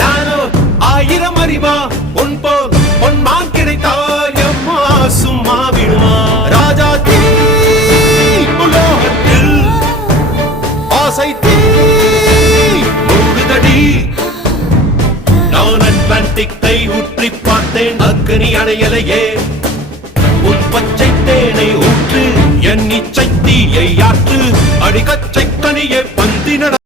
நானோ ஆயிரம் அறிவா பொன் போல் பொன்மான் கிடைத்தாயம்மா சும்மா விடுமா ராஜா தீ உலோகத்தில் ஆசை தீ மூடுதடி நான் அட்லாண்டிக்கை ஊற்றி பார்த்தேன் அக்னி அணையலையே உன் பச்சை தேனை ஊற்று என் இச்சை தீயை ஆற்று அடிக்கச்சை கனியே பந்தின